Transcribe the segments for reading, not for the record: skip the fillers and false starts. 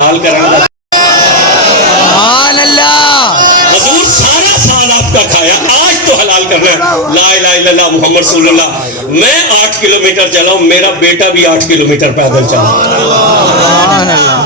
حال کرانا سبحان اللہ. حضور سارا سال آپ کا کھایا، آج تو حلال کرنا ہے. لا الہ الا اللہ محمد رسول اللہ. میں 8 کلومیٹر چلا ہوں، میرا بیٹا بھی 8 کلومیٹر پیدل چلا.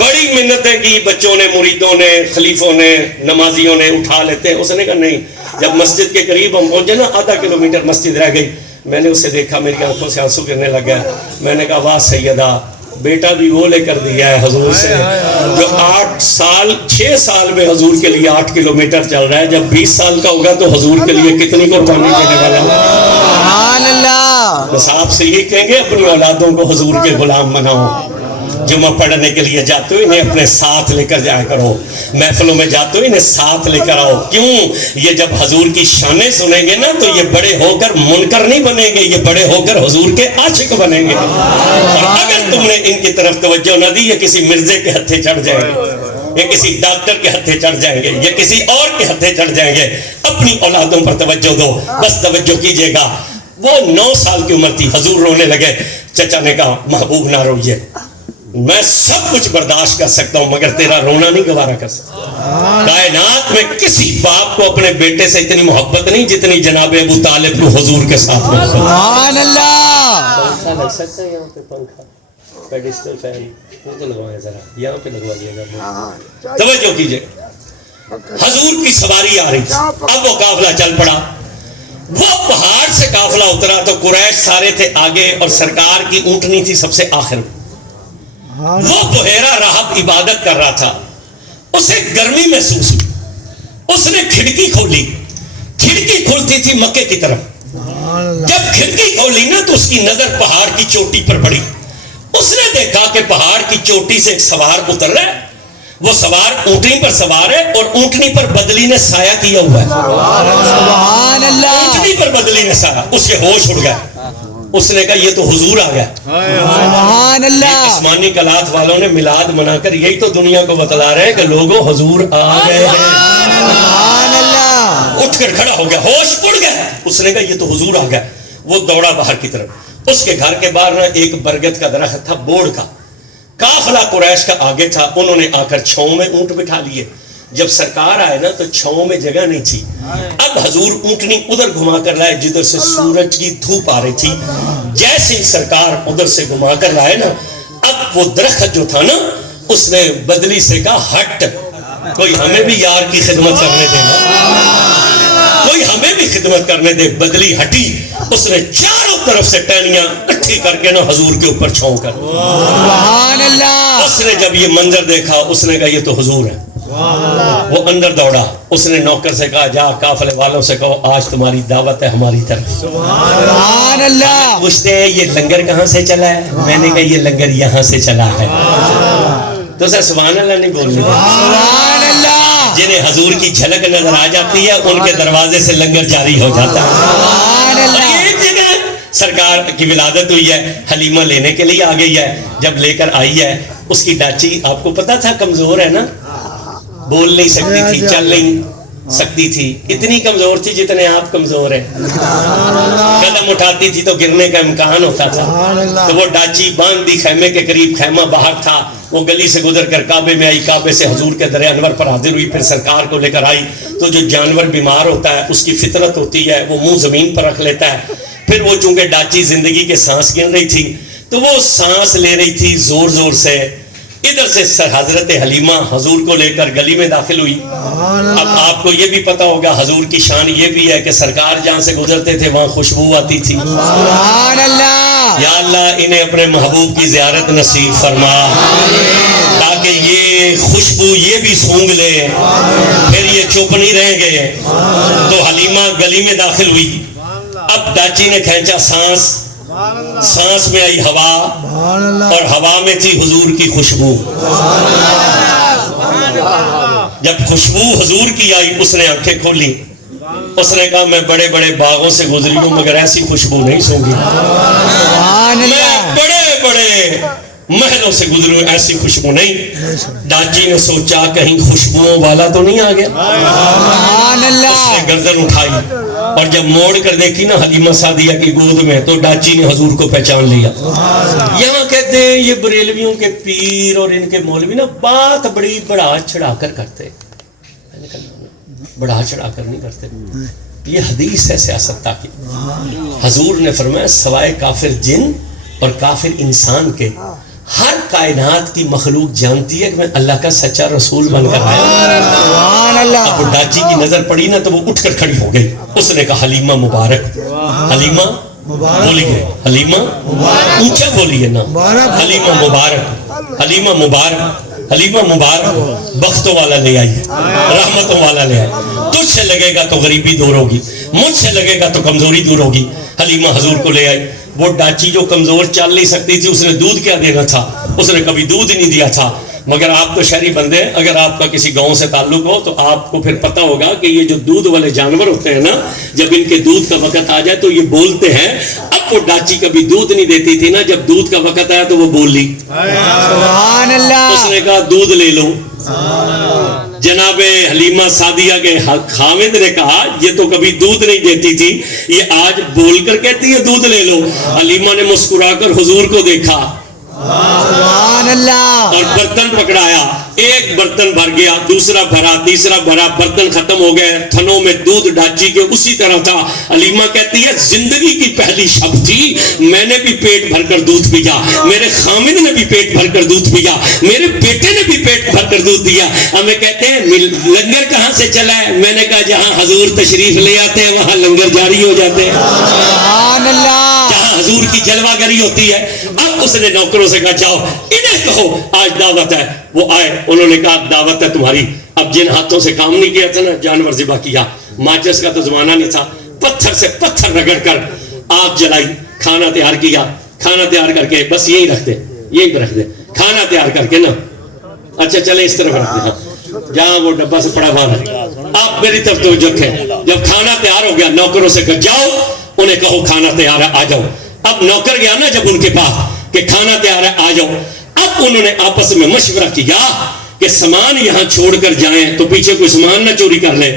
بڑی منتیں کی بچوں نے، مریدوں نے، خلیفوں نے، نمازیوں نے، اٹھا لیتے ہیں. اس نے کہا نہیں. جب مسجد کے قریب ہم پہنچے نا، آدھا کلومیٹر مسجد رہ گئی، میں نے اسے دیکھا، میری آنکھوں سے آنسو گرنے لگا. میں نے کہا واہ سیدہ، بیٹا بھی وہ لے کر دیا ہے حضور سے جو 6 سال میں حضور کے لیے 8 کلومیٹر چل رہا ہے. جب 20 سال کا ہوگا تو حضور کے لیے کتنی قربانی دینے والا ہے. سبحان اللہ. بس آپ سے یہ کہیں گے اپنی اولادوں کو حضور کے غلام بناؤ. جمعہ پڑھنے کے لیے جاتے ہو انہیں اپنے ساتھ لے کر جایا کرو، محفلوں میں جاتے ہو انہیں ساتھ لے کر آؤ. کیوں؟ یہ جب حضور کی شانیں سنیں گے نا تو یہ بڑے ہو کر منکر نہیں بنیں گے، یہ بڑے ہو کر حضور کے عاشق بنیں گے. اور اگر تم نے ان کی طرف توجہ نہ دی، یہ کسی مرزے کے ہتھے چڑھ جائیں گے، یہ کسی ڈاکٹر کے ہتھے چڑھ جائیں گے، یہ کسی اور کے ہتھے چڑھ جائیں گے. اپنی اولادوں پر توجہ دو، بس توجہ کیجئے گا. وہ 9 سال کی عمر تھی، حضور رونے لگے. چچا نے کہا محبوب نہ روئیے، میں سب کچھ برداشت کر سکتا ہوں مگر تیرا رونا نہیں گوارا کر سکتا. کائنات میں کسی باپ کو اپنے بیٹے سے اتنی محبت نہیں جتنی جناب ابو طالب کو حضور کے ساتھ محبت. سبحان اللہ. پنکھا لگ سکتا ہے یہاں پہ، پنکھا پیڈسٹل فین وہ تو لگوائیں ذرا، یہاں پہ لگوا دیے گا. توجہ کیجئے، حضور کی سواری آ رہی تھی. اب وہ قافلہ چل پڑا. وہ پہاڑ سے قافلہ اترا تو قریش سارے تھے آگے اور سرکار کی اونٹنی تھی سب سے آخر میں. وہ بحیرہ راہب عبادت کر رہا تھا، اسے گرمی محسوس ہوئی. اس نے کھڑکی کھولی، کھڑکی کھلتی تھی مکے کی طرف. جب کھڑکی کھولی نا تو اس کی نظر پہاڑ کی چوٹی پر پڑی. اس نے دیکھا کہ پہاڑ کی چوٹی سے ایک سوار اتر رہا ہے. وہ سوار اونٹنی پر سوار ہے اور اونٹنی پر بدلی نے سایہ کیا ہوا ہے. سبحان اللہ. اونٹنی پر بدلی نے سایہ، اس کے ہوش اڑ گیا. اس نے کہا یہ تو حضور آ گیا. سبحان اللہ. آسمانی کلات والوں نے میلاد منا کر یہی تو دنیا کو بتلا رہے ہیں کہ لوگوں حضور آ گئے ہیں. سبحان اللہ. اٹھ کر کھڑا ہو گیا، ہوش اڑ گیا. اس نے کہا یہ تو حضور آ گیا. وہ دوڑا باہر کی طرف. اس کے گھر کے باہر نا ایک برگد کا درخت تھا بوڑ کا. قافلہ قریش کا آگے تھا. انہوں نے آ کر چھاؤں میں اونٹ بٹھا لیے. جب سرکار آئے نا تو چھاؤں میں جگہ نہیں تھی. اب حضور اونٹنی ادھر گھما کر لائے جدھر سے سورج کی دھوپ آ رہی تھی. جیسے ہی سرکار ادھر سے گھما کر لائے نا، اب وہ درخت جو تھا نا اس نے بدلی سے کہا ہٹ، کوئی ہمیں بھی یار کی خدمت کرنے دے، کوئی ہمیں بھی خدمت کرنے دے. بدلی ہٹی. اس نے چاروں طرف سے ٹہنیاں اکٹھی کر کے نا حضور کے اوپر چھاؤں کر. سبحان اللہ. اس نے جب یہ منظر دیکھا اس نے کہا یہ تو حضور ہے. وہ اندر دوڑا. اس نے نوکر سے کہا جا قافلے والوں سے کہو آج تمہاری دعوت ہے ہماری طرف. سبحان اللہ. پوچھتے ہیں یہ لنگر کہاں سے چلا ہے؟ میں نے کہا یہ لنگر یہاں سے چلا ہے. تو سر سبحان اللہ نہیں بولنے. سبحان اللہ. جنہیں حضور کی جھلک نظر آ جاتی ہے ان کے دروازے سے لنگر جاری ہو جاتا ہے. سبحان اللہ. ایک جگہ سرکار کی ولادت ہوئی ہے، حلیمہ لینے کے لیے آ گئی ہے. جب لے کر آئی ہے اس کی ڈاچی آپ کو پتا تھا کمزور ہے نا، بول نہیں سکتی تھی، چل نہیں سکتی تھی. اتنی کمزور تھی جتنے آپ کمزور ہیں. قدم اٹھاتی تھی تو گرنے کا امکان ہوتا تھا. تو وہ ڈاچی باندھ دی خیمے کے قریب. خیمہ باہر تھا. وہ گلی سے گزر کر کعبے میں آئی. کعبے سے حضور کے در انور پر حاضر ہوئی. پھر سرکار کو لے کر آئی. تو جو جانور بیمار ہوتا ہے اس کی فطرت ہوتی ہے وہ منہ زمین پر رکھ لیتا ہے. پھر وہ چونکہ ڈاچی زندگی کے سانس گن رہی تھی تو وہ سانس لے رہی تھی زور زور سے. ادھر سے حضرت حلیمہ حضور کو لے کر گلی میں داخل ہوئی. اب آپ کو یہ بھی پتا ہوگا حضور کی شان یہ بھی ہے کہ سرکار جہاں سے گزرتے تھے وہاں خوشبو آتی تھی. سبحان اللہ. یا اللہ انہیں اپنے محبوب کی زیارت نصیب فرما تاکہ یہ خوشبو یہ بھی سونگ لے، پھر یہ چپ نہیں رہیں گے. تو حلیمہ گلی میں داخل ہوئی. اب ڈاچی نے کھینچا سانس. سانس میں آئی ہوا اور ہوا میں تھی حضور کی خوشبو. جب خوشبو حضور کی آئی اس نے آنکھیں کھولی. اس نے کہا میں بڑے بڑے باغوں سے گزری ہوں مگر ایسی خوشبو نہیں سونگی. میں بڑے بڑے محلوں سے گزری ہوں ایسی خوشبو نہیں. ڈاچی نے سوچا کہیں خوشبوؤں والا تو نہیں آ گیا. اس نے گردن اٹھائی. اور جب موڑ کر دیکھی نا حلیمہ سعدیہ کی گود میں تو ڈاچی نے حضور کو پہچان لیا. یہاں کہتے ہیں یہ بریلویوں کے پیر اور ان کے مولوی نا بات بڑی بڑھا چڑھا کر کرتے, بڑھا چڑھا کر نہیں کرتے. یہ حدیث ہے سیاست کی. حضور نے فرمایا سوائے کافر جن اور کافر انسان کے ہر کائنات کی مخلوق جانتی ہے کہ میں اللہ کا سچا رسول بن کر آیا. سبحان اللہ. اب ڈاچی کی نظر پڑی نا تو وہ اٹھ کر کھڑی ہو گئی. اس نے کہا حلیمہ مبارک, حلیمہ بولیے, حلیمہ اونچا بولیے نا, حلیمہ مبارک, حلیمہ مبارک, حلیمہ مبارک. بختوں والا لے آئیے, رحمتوں والا لے آئیے. تجھ سے لگے گا تو غریبی دور ہوگی, مجھ سے لگے گا تو کمزوری دور ہوگی. حلیمہ حضور کو لے آئی. وہ ڈاچی جو کمزور چل نہیں سکتی تھی, اس نے دودھ کیا دینا تھا, اس نے کبھی دودھ نہیں دیا تھا. مگر آپ تو شہری بندے ہیں, اگر آپ کا کسی گاؤں سے تعلق ہو تو آپ کو پھر پتہ ہوگا کہ یہ جو دودھ والے جانور ہوتے ہیں نا, جب ان کے دودھ کا وقت آ جائے تو یہ بولتے ہیں. اب وہ ڈاچی کبھی دودھ نہیں دیتی تھی نا, جب دودھ کا وقت آیا تو وہ بولی. سبحان اللہ. اس نے کہا دودھ لے لو. جناب حلیمہ سعدیہ کے خاوند نے کہا یہ تو کبھی دودھ نہیں دیتی تھی, یہ آج بول کر کہتی ہے دودھ لے لو. حلیمہ نے مسکرا کر حضور کو دیکھا سبحان اللہ. اور برتن پکڑایا. ایک برتن بھر گیا, دوسرا بھرا, تیسرا بھرا, برتن ختم ہو گئے. تھنوں میں دودھ ڈاچی کے اسی طرح تھا. حلیمہ کہتی ہے زندگی کی پہلی شب تھی, میں نے بھی پیٹ بھر کر دودھ پیا, میرے خامد نے بھی پیٹ بھر کر دودھ پیا, میرے بیٹے نے بھی پیٹ بھر کر دودھ دیا. ہمیں کہتے ہیں لنگر کہاں سے چلا ہے, میں نے کہا جہاں حضور تشریف لے آتے ہیں وہاں لنگر جاری ہو جاتے ہیں. سبحان اللہ. جہاں حضور کی جلوہ گری ہوتی ہے. اب اس نے نوکروں سے کہا جاؤ انہیں کہو آج دعوت ہے. وہ آئے, انہوں نے کہا دعوت ہے تمہاری. اب جن ہاتھوں سے کام نہیں کیا تھا نا, جانور ذبح کیا, ماچس کا تو زمانہ نہیں تھا, پتھر سے پتھر رگڑ کر آگ جلائی, کھانا تیار کیا. کھانا تیار کر کے بس یہی رکھ دے, یہی رکھ دے, کھانا تیار کر کے نا, اچھا چلے اس طرف رکھ دے, جہاں وہ ڈبہ سے پڑا باہر ہے. آپ میری طرف توجہ رکھیں. جب کھانا تیار ہو گیا نوکروں سے کہا جاؤ انہیں کہو کھانا تیار ہے آ جاؤ. اب نوکر گیا نا جب ان کے پاس کہ کھانا تیار ہے آ جاؤ. اب انہوں نے آپس میں مشورہ کیا کہ سامان یہاں چھوڑ کر جائیں تو پیچھے کوئی سامان نہ چوری کر لے,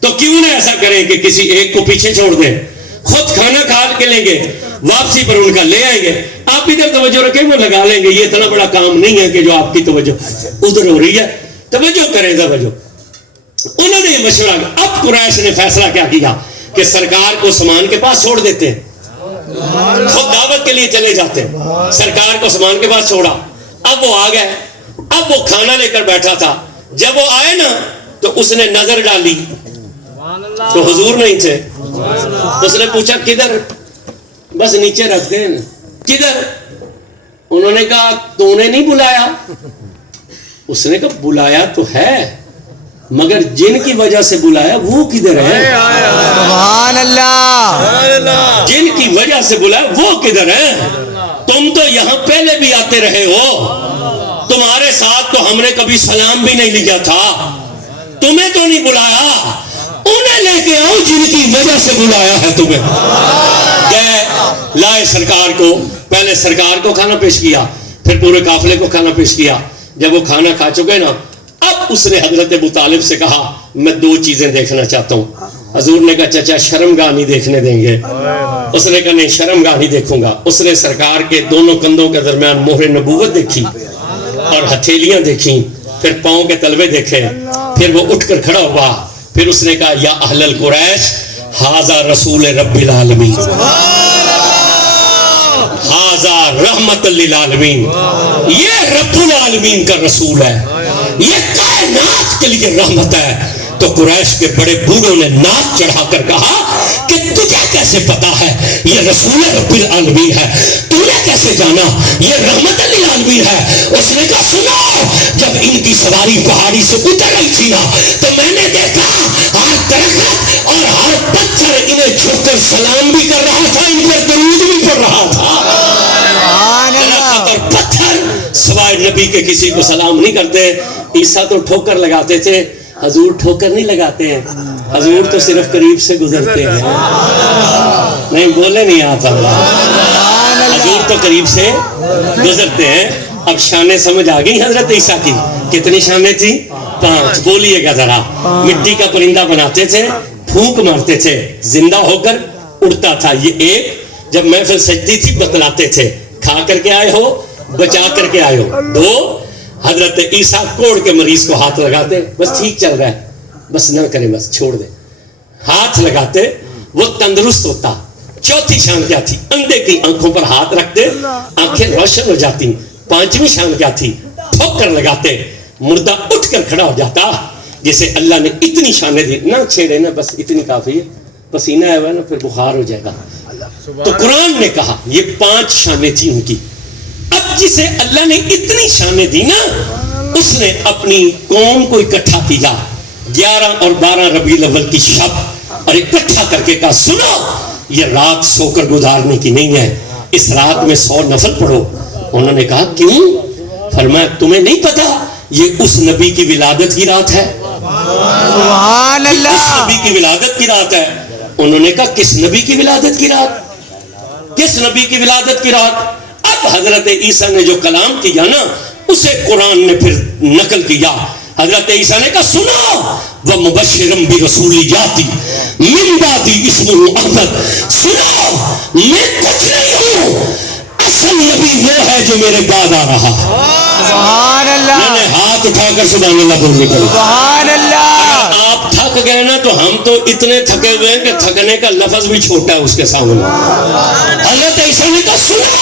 تو کیوں نہ ایسا کریں کہ کسی ایک کو پیچھے چھوڑ دیں, خود کھانا کھا کے لیں گے, واپسی پر ان کا لے آئیں گے. آپ ادھر توجہ رکھیں, وہ لگا لیں گے. یہ اتنا بڑا کام نہیں ہے کہ جو آپ کی توجہ ادھر ہو رہی ہے, توجہ کریں توجہ. انہوں نے یہ مشورہ کیا. اب قریش نے فیصلہ کیا کیا کہ سرکار کو سامان کے پاس چھوڑ دیتے ہیں, خود دعوت کے لیے چلے جاتے ہیں. سرکار کو سامان کے پاس چھوڑا. اب وہ آ گئے, اب وہ کھانا لے کر بیٹھا تھا. جب وہ آئے نا تو اس نے نظر ڈالی تو حضور نہیں تھے. اس نے پوچھا کدھر, بس نیچے رکھ دیں, کدھر. انہوں نے کہا تو نے نہیں بلایا. اس نے کہا بلایا تو ہے مگر جن کی وجہ سے بلایا وہ کدھر ہے. سبحان اللہ. جن کی وجہ سے بلایا وہ کدھر ہے. تم تو یہاں پہلے بھی آتے رہے ہو, تمہارے ساتھ تو ہم نے کبھی سلام بھی نہیں لیا تھا, تمہیں تو نہیں بلایا, انہیں لے کے آؤ جن کی وجہ سے بلایا ہے تمہیں. لائے سرکار کو, پہلے سرکار کو کھانا پیش کیا, پھر پورے قافلے کو کھانا پیش کیا. جب وہ کھانا کھا چکے نا, اب اس نے حضرت ابو طالب سے کہا میں دو چیزیں دیکھنا چاہتا ہوں. حضور نے کہا چچا شرمگاہ نہیں دیکھنے دیں گے. اس نے کہا نہیں شرمگاہ نہیں دیکھوں گا. اس نے سرکار کے دونوں کندھوں کے درمیان مہر نبوت دیکھی اور ہتھیلیاں دیکھیں, پھر پاؤں کے تلوے دیکھے, پھر وہ اٹھ کر کھڑا ہوا. پھر اس نے کہا یا اہل القریش ھذا رسول رب العالمین, ھذا رحمت للعالمین, یہ رب العالمین کا رسول ہے, یہ کائنات کے لیے رحمت ہے. تو قریش کے بڑے بوڑھوں نے ناک چڑھا کر کہا کہ تجھے کیسے پتا ہے یہ رسول رب العالمین ہے, تو نے کیسے جانا یہ رحمت للعالمین ہے. اس نے کہا سنو, جب ان کی سواری پہاڑی سے اتر رہی تھی نا تو میں نے دیکھا ہر درخت اور ہر پتھر انہیں جھک کر سلام بھی کر رہا تھا, ان پر درود بھی پڑھ رہا تھا. درخت اور پتھر سوائے نبی کے کسی کو سلام نہیں کرتے. عیسیٰ تو ٹھوکر لگاتے تھے, حضور ٹھوکر نہیں لگاتے ہیں, حضور تو صرف قریب سے گزرتے ہیں. نہیں بولے نہیں آپ, حضور تو قریب سے گزرتے ہیں. اب شانیں سمجھ آ گئی حضرت عیسیٰ کی. کتنی شانیں تھی؟ 5. بولیے گا ذرا. مٹی کا پرندہ بناتے تھے, پھونک مارتے تھے زندہ ہو کر اڑتا تھا. یہ ایک جب محفل سجتی تھی بتلاتے تھے کھا کر کے آئے ہو بچا کر کے آئے ہو. 2 حضرت عیسیٰ کوڑ کے مریض کو ہاتھ لگاتے بس ٹھیک چل رہا ہے بس نہ کریں بس چھوڑ دیں, ہاتھ لگاتے وہ تندرست ہوتا. 4تھی شان کیا تھی؟ اندھے کی آنکھوں پر ہاتھ رکھتے آنکھیں روشن ہو جاتی. 5ویں شان کیا تھی؟ ٹھوکر لگاتے مردہ اٹھ کر کھڑا ہو جاتا. جیسے اللہ نے اتنی شانیں دی, نہ چھیڑے نا بس اتنی کافی ہے, پسینہ ہے نا پھر بخار ہو جائے گا. تو قرآن نے کہا یہ 5 شانیں تھی ان کی. اب جسے اللہ نے اتنی شانیں دی نا اس نے اپنی قوم کو اکٹھا کیا 11 اور 12 ربیع الاول کی شب اور اکٹھا کر کے کہا سنو یہ رات سو کر گزارنے کی نہیں ہے, اس رات میں 100 نفل پڑھو. انہوں نے کہا کیوں؟ فرمایا تمہیں نہیں پتا یہ اس نبی کی ولادت کی رات ہے. سبحان اس اللہ. نبی کی ولادت کی رات ہے. انہوں نے کہا کس نبی کی ولادت کی رات؟ کس نبی کی ولادت کی رات؟ اب حضرت عیسیٰ نے جو کلام کیا نا اسے قرآن نے پھر نقل کیا. حضرت عیسیٰ نے کہا سنو وَمُبَشِّرًا بِرَسُولٍ یَأْتِی مِن بَعْدِی اسْمُهُ احمد. سنو میں کچھ نہیں ہوں, اصل نبی وہ ہے جو میرے بعد آ رہا. سبحان اللہ. میں نے ہاتھ اٹھا کر سبحان اللہ بولنے کا. سبحان اللہ. آپ تھک گئے نا تو ہم تو اتنے تھکے ہوئے ہیں کہ تھکنے کا لفظ بھی چھوٹا ہے اس کے سامنے. حضرت عیسیٰ نے کہا سنو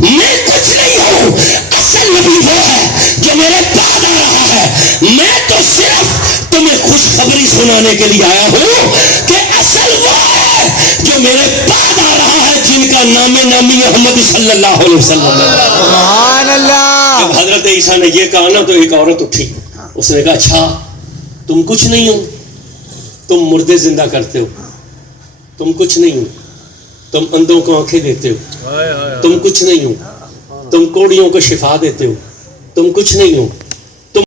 میں کچھ نہیں ہوں, اصل نبی وہ ہے جو میرے بعد آ رہا ہے. میں تو صرف تمہیں خوشخبری سنانے کے لیے آیا ہوں کہ اصل وہ ہے جو میرے بعد آ رہا ہے جن کا نام نامی محمد صلی اللہ علیہ وسلم. سبحان اللہ. جب حضرت عیسیٰ نے یہ کہا نا تو ایک عورت اٹھی, اس نے کہا اچھا تم کچھ نہیں ہو, تم مردے زندہ کرتے ہو, تم کچھ نہیں ہو, تم اندھوں کو آنکھیں دیتے ہو, تم کچھ نہیں ہو, تم کوڑیوں کو شفا دیتے ہو, تم کچھ نہیں ہو,